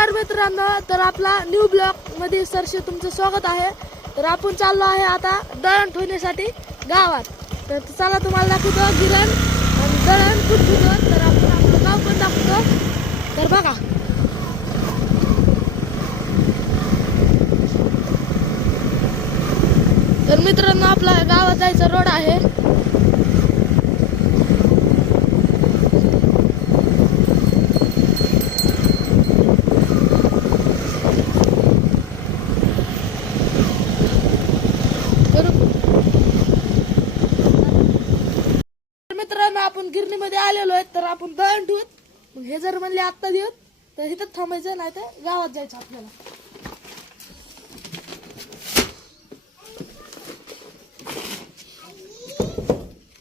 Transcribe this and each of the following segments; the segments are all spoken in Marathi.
नमस्कार मित्रांनो, तर आपला न्यू ब्लॉग मध्ये सरसे तुमचं स्वागत आहे। तर आपण चाललो आहे आता दळण ठेवण्यासाठी गावात। तर चला तुम्हाला दाखवतो गिरण आणि दळण कुठं, तर आपण आपलं गाव पण दाखवतो। तर बघा तर मित्रांनो, आपला गावात जायचा रोड आहे। मित्रांनो, आपण गिरणीमध्ये आलेलो आहे। तर आपण दळण ठेवूत, मग हे जर म्हणले आत्ता देऊत तर इथं थांबायचं, नाही तर गावात जायचं आपल्याला।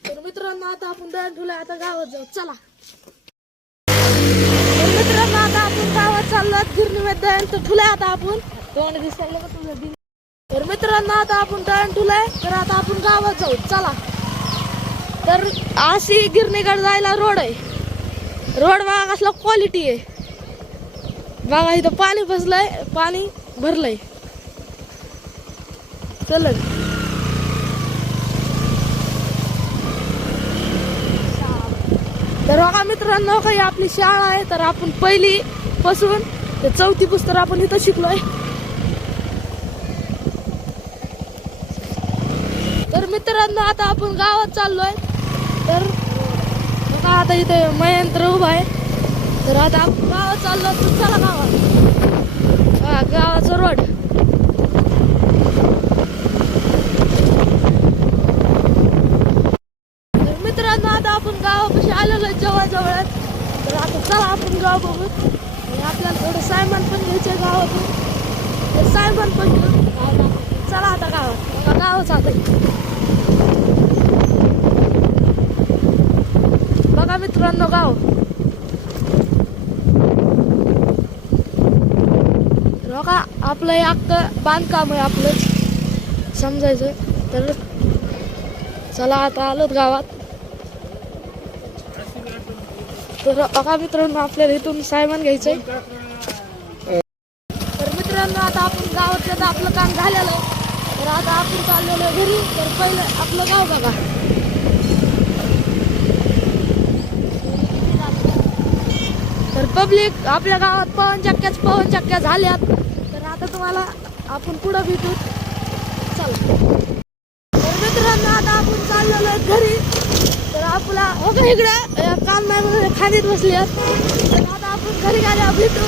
तर मित्रांनो, आता आपण दळण ठेवलंय, आता गावात जाऊ, चला। तर मित्रांनो, आता आपण गावात चाललो, गिरणीमध्ये दळण तर ठेवलंय। आता आपण तोंड दिसायला का तुझं? तर मित्रांनो, आता आपण दळण ठेवलंय, तर आता आपण गावात जाऊ, चला। तर अशी गिरणीकडे जायला रोड आहे। रोड बघा कसला क्वालिटी आहे, बघा इथं पाणी फसलंय, पाणी भरलंय। चल तर बघा मित्रांनो, काही आपली शाळा आहे। तर आपण पहिली पासून ते चौथी पुस्तक आपण इथं शिकलोय। तर मित्रांनो, आता आपण गावात चाललोय। तर बघा आता इथे मयंत्र उभा आहे। तर आता आपण गावात चाललो, तर चला गावात। गावाचा रोड। तर मित्रांनो, आता आपण गावापाशी आलेलो आहे, जवळ। तर आता चला आपण गाव बघू, आणि आपल्याला थोडं सामान पण घ्यायचं गावातून। तर सामान पण घेऊ, चला आता गावात। बघा गावच आता बघा मित्रांनो, गाव बघा। आपलं हे अख्खं बांधकाम आहे, आपलं समजायचं। तर चला आता आलोत गावात। तर बघा मित्रांनो, आपल्याला इथून सामान घ्यायचंय। तर मित्रांनो, आता आपण गावात आपलं काम झालेलं आहे। तर आता आपण चाललेलो घरी। तर पहिलं आपलं गाव बघा। तर पब्लिक आपल्या गावात पवन चक्क्या झाल्यात। तर आता तुम्हाला आपण पुढं भेटू, चला। तर मित्रांनो, आता आपण चाललेलो घरी। तर आपला हो का इकडं काम नाही म्हणून खालीत बसली। तर आता आपण घरी गेल्या भेटू,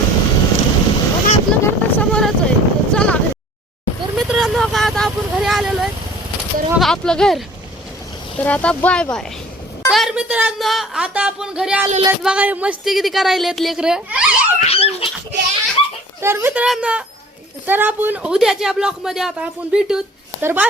आणि आपलं घर तर समोरच आहे, तर चला घरी। तर मित्रांनो, का आता आपण घरी आलेलो आहे। तर बघा आपलं घर। तर आता बाय बाय। तर मित्रांनो, आता आपण घरी आलेलो आहेत, बघा हे मस्ती किती करायलेत लेकरं। तर मित्रांनो, तर आपण उद्याच्या ब्लॉग मध्ये आता आपण भेटू, तर बाय बाय।